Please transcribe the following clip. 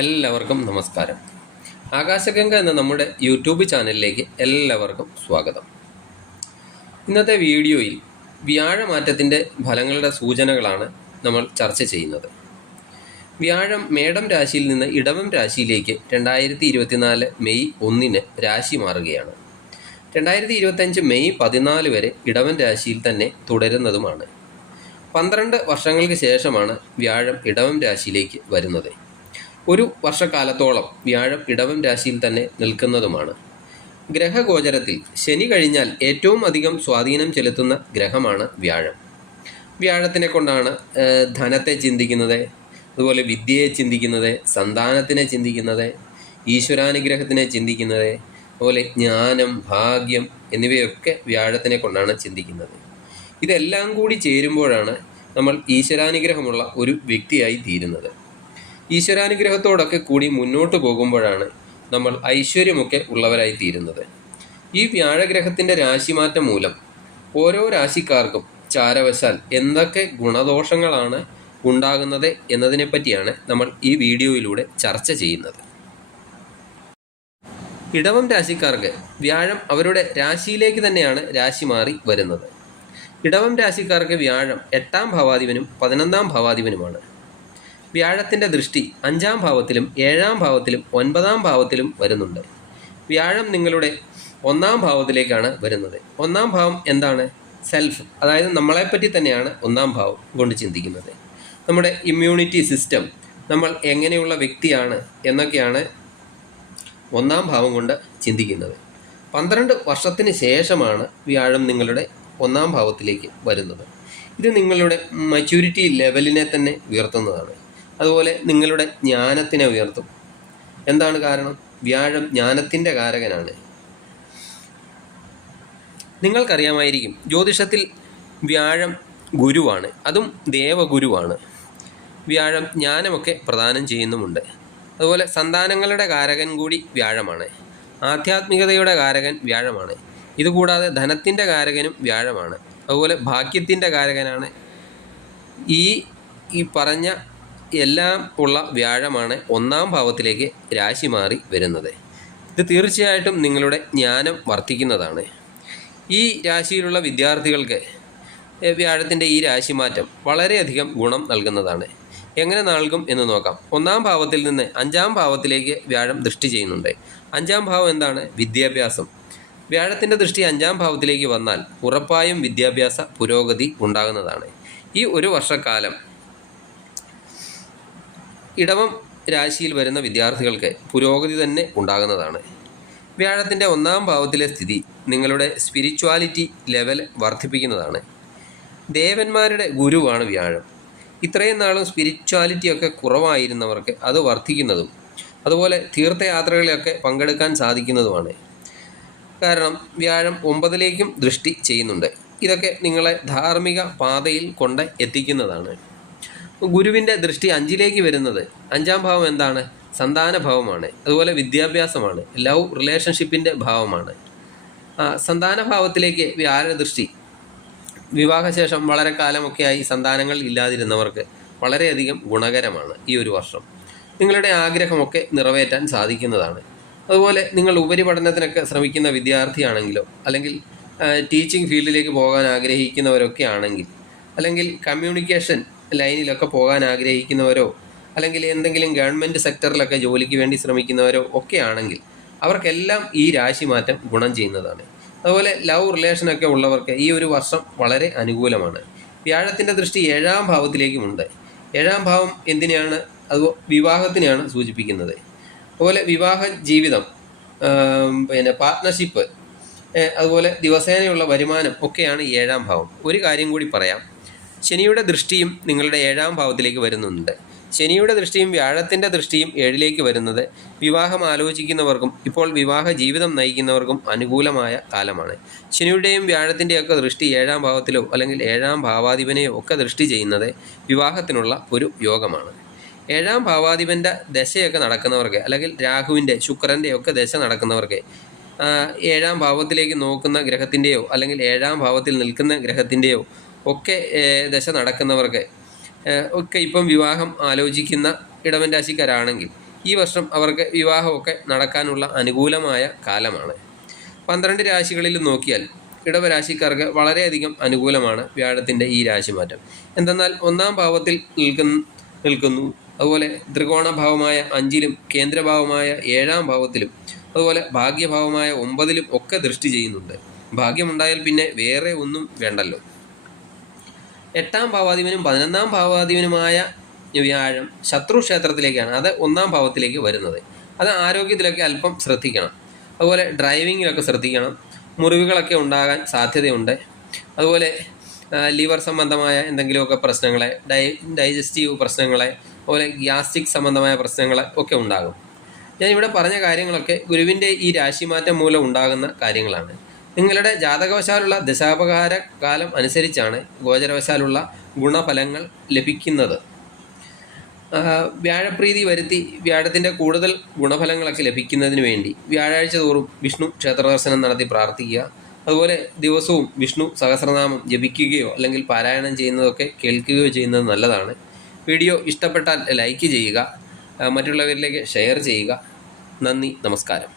എല്ലാവർക്കും നമസ്കാരം. ആകാശഗംഗ എന്ന നമ്മുടെ യൂട്യൂബ് ചാനലിലേക്ക് എല്ലാവർക്കും സ്വാഗതം. ഇന്നത്തെ വീഡിയോയിൽ വ്യാഴമാറ്റത്തിൻ്റെ ഫലങ്ങളുടെ സൂചനകളാണ് നമ്മൾ ചർച്ച ചെയ്യുന്നത്. വ്യാഴം മേടം രാശിയിൽ നിന്ന് ഇടവം രാശിയിലേക്ക് 2024 മെയ് 1 രാശി മാറുകയാണ്. 2025 മെയ് 14 വരെ ഇടവൻ രാശിയിൽ തന്നെ തുടരുന്നതുമാണ്. 12 വർഷങ്ങൾക്ക് ശേഷമാണ് വ്യാഴം ഇടവം രാശിയിലേക്ക് വരുന്നത്. ഒരു വർഷക്കാലത്തോളം വ്യാഴം ഇടവം രാശിയിൽ തന്നെ നിൽക്കുന്നതുമാണ്. ഗ്രഹഗോചരത്തിൽ ശനി കഴിഞ്ഞാൽ ഏറ്റവും അധികം സ്വാധീനം ചെലുത്തുന്ന ഗ്രഹമാണ് വ്യാഴം. വ്യാഴത്തിനെ കൊണ്ടാണ് ധനത്തെ ചിന്തിക്കുന്നത്, അതുപോലെ വിദ്യയെ ചിന്തിക്കുന്നത്, സന്താനത്തിനെ ചിന്തിക്കുന്നത്, ഈശ്വരാനുഗ്രഹത്തിനെ ചിന്തിക്കുന്നത്, അതുപോലെ ജ്ഞാനം, ഭാഗ്യം എന്നിവയൊക്കെ വ്യാഴത്തിനെ കൊണ്ടാണ് ചിന്തിക്കുന്നത്. ഇതെല്ലാം കൂടി ചേരുമ്പോഴാണ് നമ്മൾ ഈശ്വരാനുഗ്രഹമുള്ള ഒരു വ്യക്തിയായി തീരുന്നത്. ഈശ്വരാനുഗ്രഹത്തോടൊക്കെ കൂടി മുന്നോട്ട് പോകുമ്പോഴാണ് നമ്മൾ ഐശ്വര്യമൊക്കെ ഉള്ളവരായി തീരുന്നത്. ഈ വ്യാഴഗ്രഹത്തിൻ്റെ രാശിമാറ്റം മൂലം ഓരോ രാശിക്കാർക്കും ചാരവശാൽ എന്തൊക്കെ ഗുണദോഷങ്ങളാണ് ഉണ്ടാകുന്നത് എന്നതിനെപ്പറ്റിയാണ് നമ്മൾ ഈ വീഡിയോയിലൂടെ ചർച്ച ചെയ്യുന്നത്. ഇടവം രാശിക്കാർക്ക് വ്യാഴം അവരുടെ രാശിയിലേക്ക് തന്നെയാണ് രാശി മാറി വരുന്നത്. ഇടവം രാശിക്കാർക്ക് വ്യാഴം 8ാം ഭാവാധിപനും 11ാം ഭാവാധിപനുമാണ്. വ്യാഴത്തിൻ്റെ ദൃഷ്ടി 5ാം ഭാവത്തിലും 7ാം ഭാവത്തിലും 9ാം ഭാവത്തിലും വരുന്നുണ്ട്. വ്യാഴം നിങ്ങളുടെ 1ാം ഭാവത്തിലേക്കാണ് വരുന്നത്. 1ാം ഭാവം എന്താണ്? സെൽഫ്, അതായത് നമ്മളെപ്പറ്റി തന്നെയാണ് 1ാം ഭാവം കൊണ്ട് ചിന്തിക്കുന്നത്. നമ്മുടെ ഇമ്മ്യൂണിറ്റി സിസ്റ്റം, നമ്മൾ എങ്ങനെയുള്ള വ്യക്തിയാണ് എന്നൊക്കെയാണ് 1ാം ഭാവം കൊണ്ട് ചിന്തിക്കുന്നത്. 12 വർഷത്തിന് ശേഷമാണ് വ്യാഴം നിങ്ങളുടെ 1ാം ഭാവത്തിലേക്ക് വരുന്നത്. ഇത് നിങ്ങളുടെ മച്യൂരിറ്റി ലെവലിനെ തന്നെ ഉയർത്തുന്നതാണ്. അതുപോലെ നിങ്ങളുടെ ജ്ഞാനത്തിനെ ഉയർത്തും. എന്താണ് കാരണം? വ്യാഴം ജ്ഞാനത്തിൻ്റെ കാരകനാണ്. നിങ്ങൾക്കറിയാമായിരിക്കും, ജ്യോതിഷത്തിൽ വ്യാഴം ഗുരുവാണ്, അതും ദേവഗുരുവാണ്. വ്യാഴം ജ്ഞാനമൊക്കെ പ്രദാനം ചെയ്യുന്നുമുണ്ട്. അതുപോലെ സന്താനങ്ങളുടെ കാരകൻ കൂടി വ്യാഴമാണ്. ആധ്യാത്മികതയുടെ കാരകൻ വ്യാഴമാണ്. ഇതുകൂടാതെ ധനത്തിൻ്റെ കാരകനും വ്യാഴമാണ്. അതുപോലെ ഭാഗ്യത്തിൻ്റെ കാരകനാണ്. ഈ പറഞ്ഞ എല്ലാം ഉള്ള വ്യാഴമാണ് 1ാം ഭാവത്തിലേക്ക് രാശി മാറി വരുന്നത്. ഇത് തീർച്ചയായിട്ടും നിങ്ങളുടെ ജ്ഞാനം വർദ്ധിക്കുന്നതാണ്. ഈ രാശിയിലുള്ള വിദ്യാർത്ഥികൾക്ക് വ്യാഴത്തിൻ്റെ ഈ രാശിമാറ്റം വളരെയധികം ഗുണം നൽകുന്നതാണ്. എങ്ങനെ നൽകും എന്ന് നോക്കാം. 1ാം ഭാവത്തിൽ നിന്ന് 5ാം ഭാവത്തിലേക്ക് വ്യാഴം ദൃഷ്ടി ചെയ്യുന്നുണ്ട്. 5ാം ഭാവം എന്താണ്? വിദ്യാഭ്യാസം. വ്യാഴത്തിൻ്റെ ദൃഷ്ടി 5ാം ഭാവത്തിലേക്ക് വന്നാൽ ഉറപ്പായും വിദ്യാഭ്യാസ പുരോഗതി ഉണ്ടാകുന്നതാണ്. ഈ ഒരു വർഷക്കാലം ഇടവം രാശിയിൽ വരുന്ന വിദ്യാർത്ഥികൾക്ക് പുരോഗതി തന്നെ ഉണ്ടാകുന്നതാണ്. വ്യാഴത്തിൻ്റെ 1ാം ഭാവത്തിലെ സ്ഥിതി നിങ്ങളുടെ സ്പിരിച്വാലിറ്റി ലെവൽ വർദ്ധിപ്പിക്കുന്നതാണ്. ദേവന്മാരുടെ ഗുരുവാണ് വ്യാഴം. ഇത്രയും നാളും സ്പിരിച്വാലിറ്റിയൊക്കെ കുറവായിരുന്നവർക്ക് അത് വർദ്ധിക്കുന്നതും, അതുപോലെ തീർത്ഥയാത്രകളിലൊക്കെ പങ്കെടുക്കാൻ സാധിക്കുന്നതുമാണ്. കാരണം വ്യാഴം 9ലേക്കും ദൃഷ്ടി ചെയ്യുന്നുണ്ട്. ഇതൊക്കെ നിങ്ങളെ ധാർമ്മിക പാതയിൽ കൊണ്ട് എത്തിക്കുന്നതാണ്. ഗുരുവിൻ്റെ ദൃഷ്ടി 5ലേക്ക് വരുന്നത്, 5ാം ഭാവം എന്താണ്? സന്താന ഭാവമാണ്. അതുപോലെ വിദ്യാഭ്യാസമാണ്, ലവ് റിലേഷൻഷിപ്പിൻ്റെ ഭാവമാണ്. സന്താന ഭാവത്തിലേക്ക് വ്യാഴ ദൃഷ്ടി വിവാഹശേഷം വളരെ കാലമൊക്കെയായി സന്താനങ്ങൾ ഇല്ലാതിരുന്നവർക്ക് വളരെയധികം ഗുണകരമാണ്. ഈ ഒരു വർഷം നിങ്ങളുടെ ആഗ്രഹമൊക്കെ നിറവേറ്റാൻ സാധിക്കുന്നതാണ്. അതുപോലെ നിങ്ങൾ ഉപരിപഠനത്തിനൊക്കെ ശ്രമിക്കുന്ന വിദ്യാർത്ഥിയാണെങ്കിലോ, അല്ലെങ്കിൽ ടീച്ചിങ് ഫീൽഡിലേക്ക് പോകാൻ ആഗ്രഹിക്കുന്നവരൊക്കെ ആണെങ്കിൽ, അല്ലെങ്കിൽ കമ്മ്യൂണിക്കേഷൻ ലൈനിലൊക്കെ പോകാൻ ആഗ്രഹിക്കുന്നവരോ, അല്ലെങ്കിൽ എന്തെങ്കിലും ഗവൺമെൻറ് സെക്ടറിലൊക്കെ ജോലിക്ക് വേണ്ടി ശ്രമിക്കുന്നവരോ ഒക്കെ ആണെങ്കിൽ അവർക്കെല്ലാം ഈ രാശിമാറ്റം ഗുണം ചെയ്യുന്നതാണ്. അതുപോലെ ലവ് റിലേഷനൊക്കെ ഉള്ളവർക്ക് ഈ ഒരു വർഷം വളരെ അനുകൂലമാണ്. വ്യാഴത്തിൻ്റെ ദൃഷ്ടി 7ാം ഭാവത്തിലേക്കുമുണ്ട്. 7ാം ഭാവം എന്തിനെയാണ്? അത് വിവാഹത്തിനെയാണ് സൂചിപ്പിക്കുന്നത്. അതുപോലെ വിവാഹ ജീവിതം, പാർട്ട്ണർഷിപ്പ്, അതുപോലെ ദിവസേനയുള്ള വരുമാനം ഒക്കെയാണ് 7ാം ഭാവം. ഒരു കാര്യം കൂടി പറയാം, ശനിയുടെ ദൃഷ്ടിയും നിങ്ങളുടെ 7ാം ഭാവത്തിലേക്ക് വരുന്നുണ്ട്. ശനിയുടെ ദൃഷ്ടിയും വ്യാഴത്തിൻ്റെ ദൃഷ്ടിയും 7ലേക്ക് വരുന്നത് വിവാഹം ആലോചിക്കുന്നവർക്കും ഇപ്പോൾ വിവാഹ ജീവിതം നയിക്കുന്നവർക്കും അനുകൂലമായ കാലമാണ്. ശനിയുടെയും വ്യാഴത്തിൻ്റെയൊക്കെ ദൃഷ്ടി 7ാം ഭാവത്തിലോ അല്ലെങ്കിൽ 7ാം ഭാവാധിപനെയോ ഒക്കെ ദൃഷ്ടി ചെയ്യുന്നത് വിവാഹത്തിനുള്ള ഒരു യോഗമാണ്. 7ാം ഭാവാധിപൻ്റെ ദശയൊക്കെ നടക്കുന്നവർക്ക്, അല്ലെങ്കിൽ രാഹുവിൻ്റെ ശുക്രൻ്റെ ഒക്കെ ദശ നടക്കുന്നവർക്ക് 7ാം ഭാവത്തിലേക്ക് നോക്കുന്ന ഗ്രഹത്തിൻ്റെയോ അല്ലെങ്കിൽ 7ാം ഭാവത്തിൽ നിൽക്കുന്ന ഗ്രഹത്തിൻ്റെയോ ഒക്കെ ദശ നടക്കുന്നവർക്ക് ഒക്കെ ഇപ്പം വിവാഹം ആലോചിക്കുന്ന ഇടവൻ രാശിക്കാരാണെങ്കിൽ ഈ വർഷം അവർക്ക് വിവാഹമൊക്കെ നടക്കാനുള്ള അനുകൂലമായ കാലമാണ്. 12 രാശികളിൽ നോക്കിയാൽ ഇടവരാശിക്കാർക്ക് വളരെയധികം അനുകൂലമാണ് വ്യാഴത്തിൻ്റെ ഈ രാശിമാറ്റം. എന്തെന്നാൽ 1-ാം ഭാവത്തിൽ നിൽക്കുന്നു, അതുപോലെ ത്രികോണഭാവമായ 5-ലും കേന്ദ്രഭാവമായ 7-ാം ഭാവത്തിലും അതുപോലെ ഭാഗ്യഭാവമായ 9-ലും ഒക്കെ ദൃഷ്ടി ചെയ്യുന്നുണ്ട്. ഭാഗ്യമുണ്ടായാൽ പിന്നെ വേറെ ഒന്നും വേണ്ടല്ലോ. 8-ാം ഭാവാധിപനും 11-ാം ഭാവാധിപനുമായ വ്യാഴം ശത്രുക്ഷേത്രത്തിലേക്കാണ്, അത് 1-ാം ഭാവത്തിലേക്ക് വരുന്നത്. അത് ആരോഗ്യത്തിലൊക്കെ അല്പം ശ്രദ്ധിക്കണം. അതുപോലെ ഡ്രൈവിങ്ങിലൊക്കെ ശ്രദ്ധിക്കണം. മുറിവുകളൊക്കെ ഉണ്ടാകാൻ സാധ്യതയുണ്ട്. അതുപോലെ ലിവർ സംബന്ധമായ എന്തെങ്കിലുമൊക്കെ പ്രശ്നങ്ങളെ, ഡൈജസ്റ്റീവ് പ്രശ്നങ്ങളെ, അതുപോലെ ഗ്യാസ്ട്രിക് സംബന്ധമായ പ്രശ്നങ്ങൾ ഒക്കെ ഉണ്ടാകും. ഞാനിവിടെ പറഞ്ഞ കാര്യങ്ങളൊക്കെ ഗുരുവിൻ്റെ ഈ രാശിമാറ്റം മൂലം ഉണ്ടാകുന്ന കാര്യങ്ങളാണ്. നിങ്ങളുടെ ജാതകവശാലുള്ള ദശാപകാര കാലം അനുസരിച്ചാണ് ഗോചരവശാലുള്ള ഗുണഫലങ്ങൾ ലഭിക്കുന്നത്. വ്യാഴപ്രീതി വരുത്തി വ്യാഴത്തിൻ്റെ കൂടുതൽ ഗുണഫലങ്ങളൊക്കെ ലഭിക്കുന്നതിന് വേണ്ടി വ്യാഴാഴ്ച തോറും വിഷ്ണു ക്ഷേത്രദർശനം നടത്തി പ്രാർത്ഥിക്കുക. അതുപോലെ ദിവസവും വിഷ്ണു സഹസ്രനാമം ജപിക്കുകയോ അല്ലെങ്കിൽ പാരായണം ചെയ്യുന്നതൊക്കെ കേൾക്കുകയോ ചെയ്യുന്നത് നല്ലതാണ്. വീഡിയോ ഇഷ്ടപ്പെട്ടാൽ ലൈക്ക് ചെയ്യുക, മറ്റുള്ളവരിലേക്ക് ഷെയർ ചെയ്യുക. നന്ദി, നമസ്കാരം.